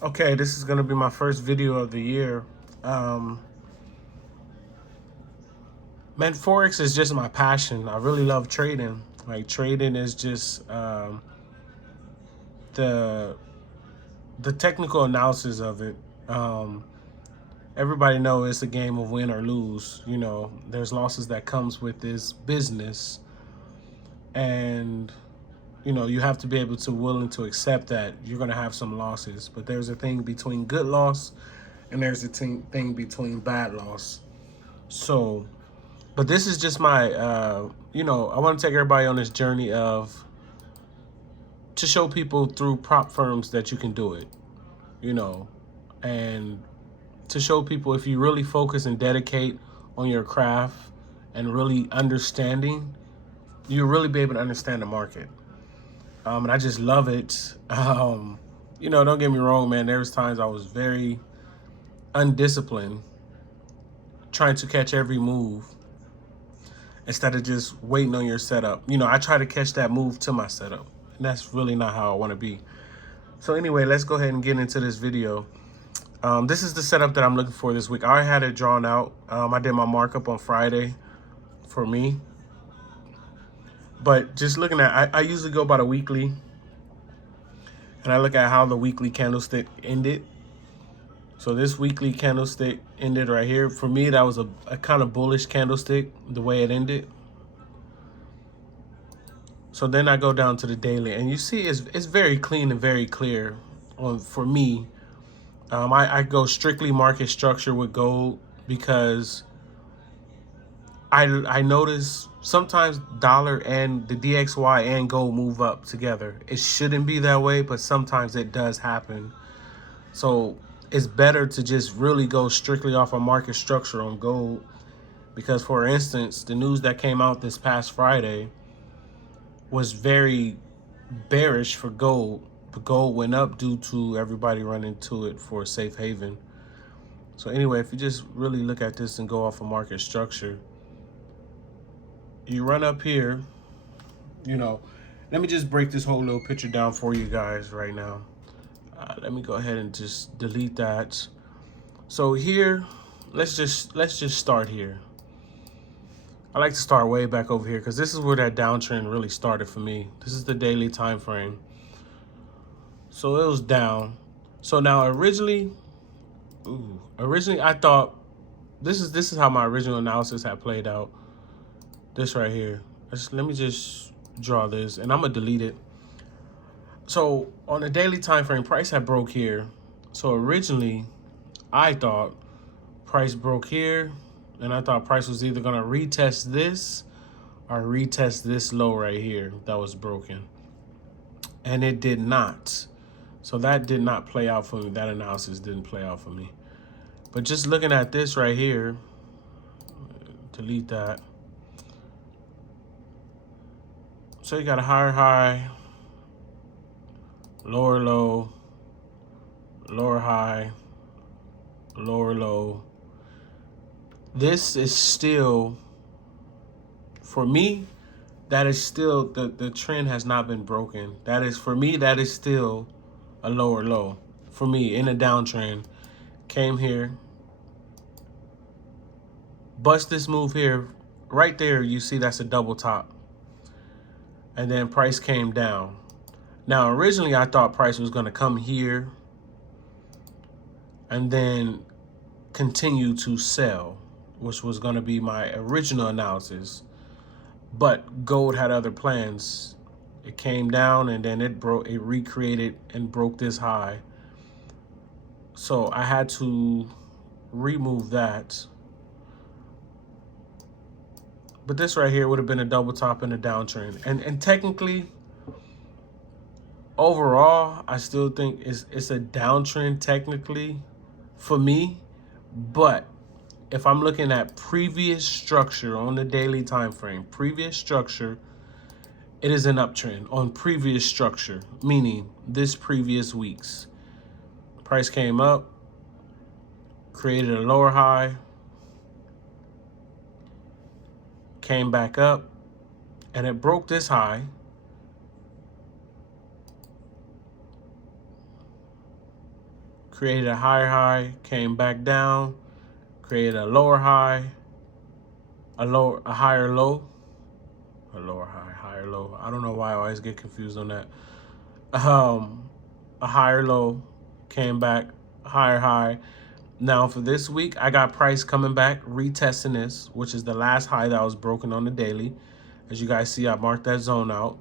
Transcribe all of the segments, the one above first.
Okay, this is gonna be my first video of the year. Um, Man, Forex is just my passion. I really love trading. Like trading is just the the technical analysis of it. Um, Everybody know it's a game of win or lose. You know, there's losses that comes with this business, and you have to be able to willing to accept that you're gonna have some losses. But there's a thing between good loss, and there's a thing between bad loss. So, but this is just my, I want to take everybody on this journey of to show people through prop firms that you can do it, you know, and to show people if you really focus and dedicate on your craft and really understanding, you'll really be able to understand the market. And I just love it. Don't get me wrong, man. There was times I was very undisciplined, trying to catch every move instead of just waiting on your setup. I try to catch that move to my setup, and that's really not how I want to be. So anyway, let's go ahead and get into this video. This is the setup that I'm looking for this week. I had it drawn out. I did my markup on Friday for me. But just looking at, I usually go by the weekly, and I look at how the weekly candlestick ended. So this weekly candlestick ended right here. For me, that was a kind of bullish candlestick, the way it ended. So then I go down to the daily, and you see it's very clean and very clear for me. I go strictly market structure with gold because I notice sometimes dollar and the DXY and gold move up together. It shouldn't be that way, but sometimes it does happen. So it's better to just really go strictly off of market structure on gold because, for instance, the news that came out this past Friday was very bearish for gold. But gold went up due to everybody running to it for a safe haven. So anyway, if you just really look at this and go off of market structure, you run up here, let me just break this whole little picture down for you guys right now. Let me go ahead and just delete that. So here, let's just start here. I like to start way back over here because this is where that downtrend really started for me. This is the daily time frame. So it was down. So now originally I thought this is how my original analysis had played out. This right here. Let me just draw this, and I'm gonna delete it. So on the daily time frame, price had broke here. So originally, I thought price broke here, and I thought price was either gonna retest this or retest this low right here that was broken, and it did not. So that did not play out for me. That analysis didn't play out for me. But just looking at this right here, delete that. So you got a higher high, lower low, lower high, lower low. This is still, for me, that is still, the trend has not been broken. That is, for me, that is still a lower low. For me, in a downtrend, came here, bust this move here. Right there, you see that's a double top. And then price came down. Now, originally, I thought price was going to come here and then continue to sell, which was going to be my original analysis. But gold had other plans. It came down and then it recreated and broke this high. So I had to remove that. But this right here would have been a double top in a downtrend. And technically, overall, I still think it's a downtrend technically for me. But if I'm looking at previous structure on the daily time frame, previous structure, it is an uptrend on previous structure, meaning this previous week's. Price came up, created a lower high, came back up, and it broke this high. created a higher high, came back down, created a lower high, a higher low, a lower high, higher low. I don't know why I always get confused on that. A higher low, came back, higher high. Now for this week, I got price coming back, retesting this, which is the last high that was broken on the daily. As you guys see, I marked that zone out.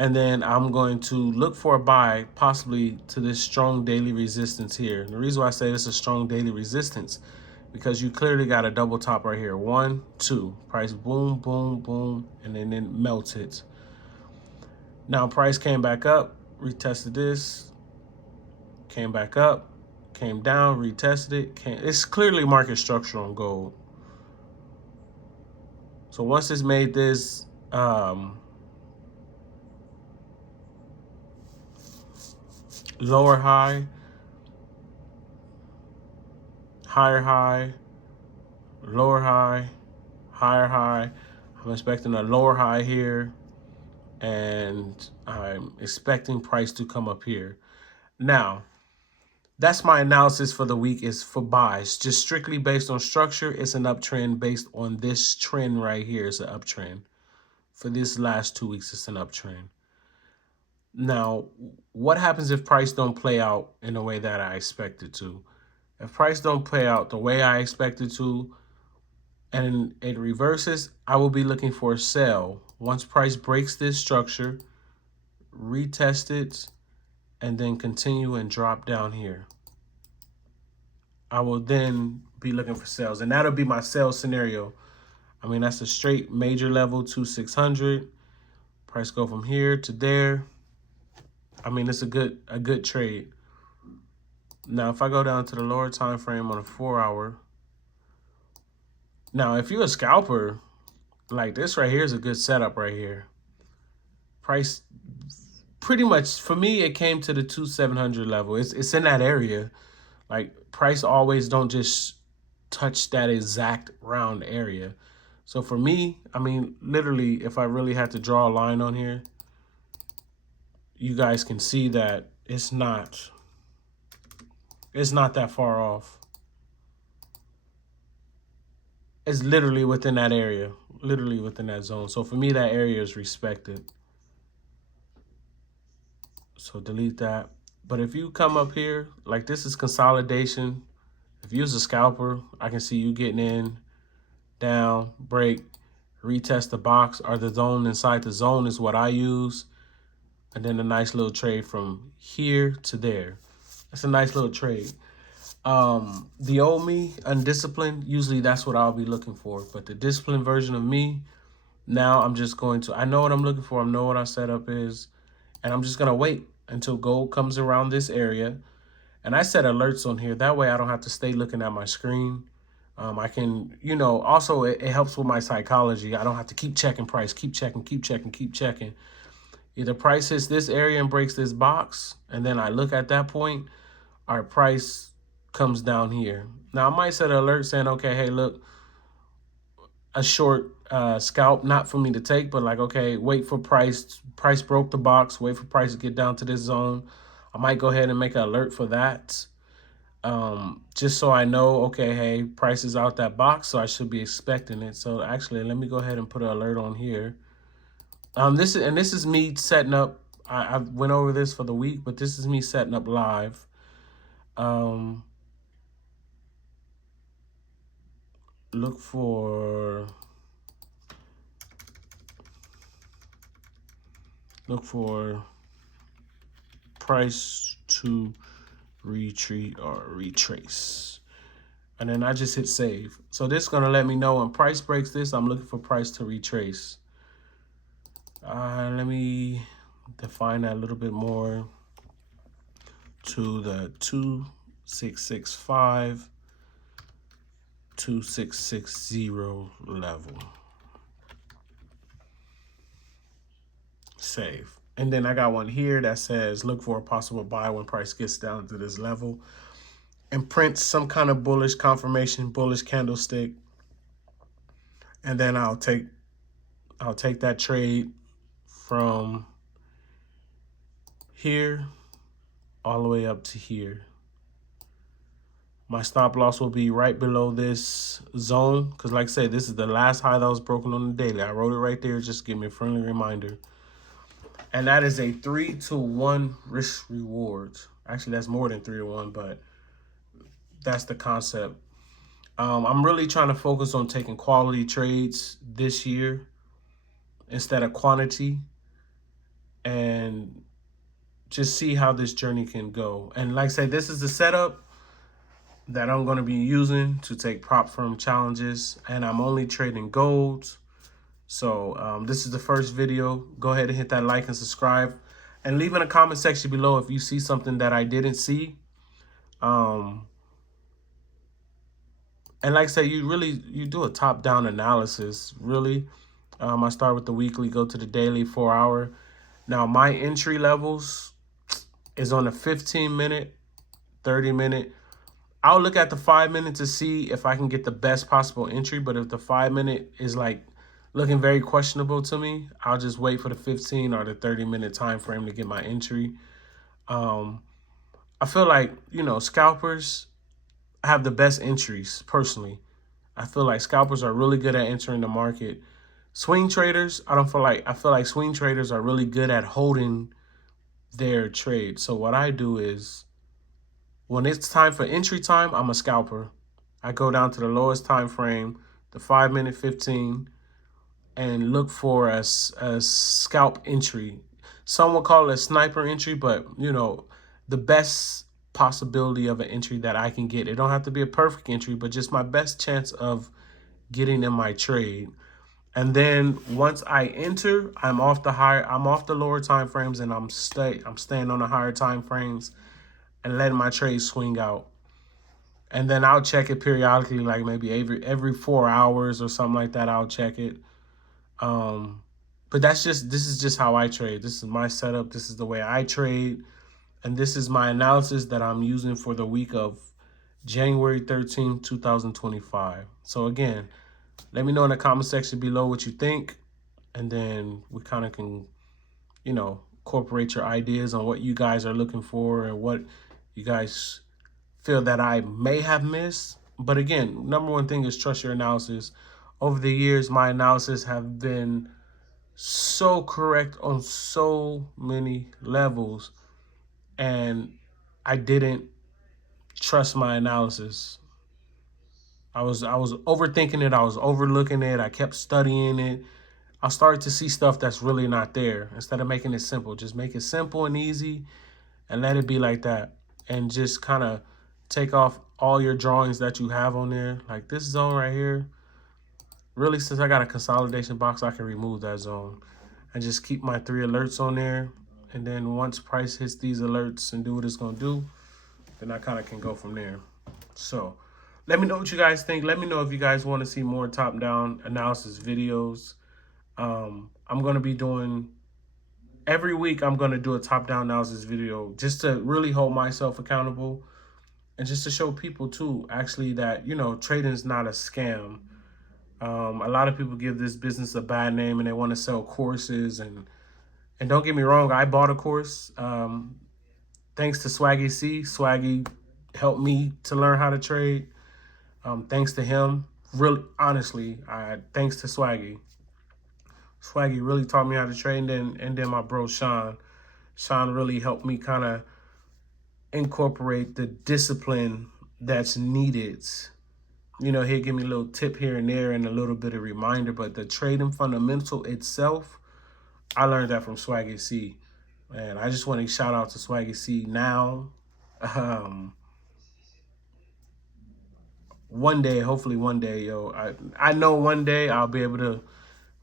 And then I'm going to look for a buy, possibly to this strong daily resistance here. And the reason why I say this is a strong daily resistance, because you clearly got a double top right here. 1, 2. Price boom, boom, boom, and then it melted. Now price came back up, retested this, came back up, came down, retested it. It's clearly market structure on gold. So once it's made this lower high, higher high, lower high, higher high, I'm expecting a lower high here, and I'm expecting price to come up here. Now, that's my analysis for the week is for buys. Just strictly based on structure, it's an uptrend based on this trend right here. It's an uptrend. For this last 2 weeks, it's an uptrend. Now, what happens if price don't play out in the way that I expect it to? If price don't play out the way I expect it to, and it reverses, I will be looking for a sell. Once price breaks this structure, retest it, and then continue and drop down here, I will then be looking for sales, and that'll be my sales scenario. I mean, that's a straight major level 2600. Price go from here to there. I mean, it's a good trade. Now, if I go down to the lower time frame on a 4-hour, now if you're a scalper, like this right here is a good setup right here. Price pretty much for me, it came to the 2700 level. It's in that area. Like price always don't just touch that exact round area. So for me, I mean, literally, if I really had to draw a line on here, you guys can see that it's not that far off. It's literally within that area, literally within that zone. So for me, that area is respected. So delete that. But if you come up here, like this is consolidation. If you use a scalper, I can see you getting in, down, break, retest the box or the zone inside the zone is what I use. And then a nice little trade from here to there. That's a nice little trade. The old me, undisciplined, usually that's what I'll be looking for. But the disciplined version of me, now I'm just going to, I know what I'm looking for. I know what our setup is. And I'm just going to wait until gold comes around this area. And I set alerts on here. That way I don't have to stay looking at my screen. I can, also it helps with my psychology. I don't have to keep checking price, keep checking, keep checking, keep checking. Either price hits this area and breaks this box, and then I look at that point, our price comes down here. Now I might set an alert saying, okay, hey, look, a short scalp, not for me to take, but like, okay, wait for price. Price broke the box, wait for price to get down to this zone. I might go ahead and make an alert for that. Just so I know, okay, hey, price is out that box, so I should be expecting it. So actually, let me go ahead and put an alert on here. This is me setting up. I went over this for the week, but this is me setting up live. Look for price to retreat or retrace. And then I just hit save. So this is going to let me know when price breaks this, I'm looking for price to retrace. Let me define that a little bit more to the 2665, 2660 level. Save. And then I got one here that says look for a possible buy when price gets down to this level, and print some kind of bullish confirmation, bullish candlestick. And then I'll take that trade from here all the way up to here. My stop loss will be right below this zone because, like I said, this is the last high that was broken on the daily. I wrote it right there. Just give me a friendly reminder. And that is a 3-to-1 risk reward. Actually, that's more than 3-to-1, but that's the concept. I'm really trying to focus on taking quality trades this year instead of quantity, and just see how this journey can go. And like I say, this is the setup that I'm going to be using to take prop firm challenges, and I'm only trading golds. So this is the first video. Go ahead and hit that like and subscribe, and leave in a comment section below if you see something that I didn't see. And like I say, you do a top-down analysis, really. I start with the weekly, go to the daily, 4-hour. Now, my entry levels is on the 15-minute, 30-minute. I'll look at the 5-minute to see if I can get the best possible entry. But if the 5-minute is like looking very questionable to me, I'll just wait for the 15 or the 30-minute time frame to get my entry. I feel like, scalpers have the best entries personally. I feel like scalpers are really good at entering the market. Swing traders, I feel like swing traders are really good at holding their trade. So what I do is, when it's time for entry time, I'm a scalper. I go down to the lowest time frame, the 5-minute, 15, and look for a scalp entry. Some will call it a sniper entry, but the best possibility of an entry that I can get. It don't have to be a perfect entry, but just my best chance of getting in my trade. And then once I enter, I'm off the lower time frames, and I'm staying on the higher time frames and letting my trade swing out. And then I'll check it periodically, like maybe every 4 hours or something like that. I'll check it. But this is just how I trade. This is my setup. This is the way I trade. And this is my analysis that I'm using for the week of January 13th, 2025. So again, let me know in the comment section below what you think. And then we kind of can, incorporate your ideas on what you guys are looking for and what you guys feel that I may have missed. But again, number one thing is trust your analysis. Over the years, my analysis have been so correct on so many levels, and I didn't trust my analysis. I was overthinking it. I was overlooking it. I kept studying it. I started to see stuff that's really not there. Instead of making it simple, just make it simple and easy and let it be like that. And just kind of take off all your drawings that you have on there. Like this zone right here. Really, since I got a consolidation box, I can remove that zone and just keep my 3 alerts on there. And then once price hits these alerts and do what it's going to do, then I kind of can go from there. So let me know what you guys think. Let me know if you guys want to see more top-down analysis videos. I'm going to be doing every week. I'm going to do a top-down analysis video just to really hold myself accountable, and just to show people too, actually, that trading is not a scam. A lot of people give this business a bad name, and they want to sell courses, and don't get me wrong, I bought a course thanks to Swaggy C. Swaggy helped me to learn how to trade. Thanks to him, really, honestly, thanks to Swaggy. Swaggy really taught me how to trade, and then my bro Sean really helped me kind of incorporate the discipline that's needed. He'll give me a little tip here and there and a little bit of reminder, but the trading fundamental itself, I learned that from Swaggy C. And I just want to shout out to Swaggy C now. One day, hopefully one day, I know one day I'll be able to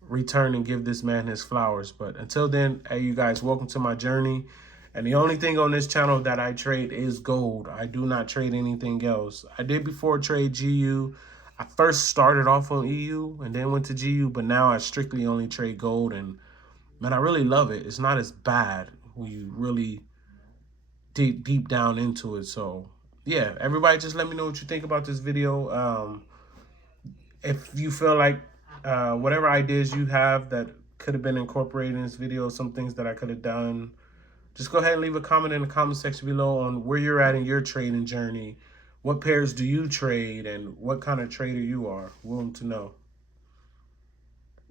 return and give this man his flowers. But until then, hey, you guys, welcome to my journey. And the only thing on this channel that I trade is gold. I do not trade anything else. I did before trade GU. I first started off on EU and then went to GU, but now I strictly only trade gold. And man, I really love it. It's not as bad when you really deep down into it. So yeah, everybody just let me know what you think about this video. If you feel like whatever ideas you have that could have been incorporated in this video, some things that I could have done Just go ahead and leave a comment in the comment section below on where you're at in your trading journey. What pairs do you trade and what kind of trader you are? Willing to know.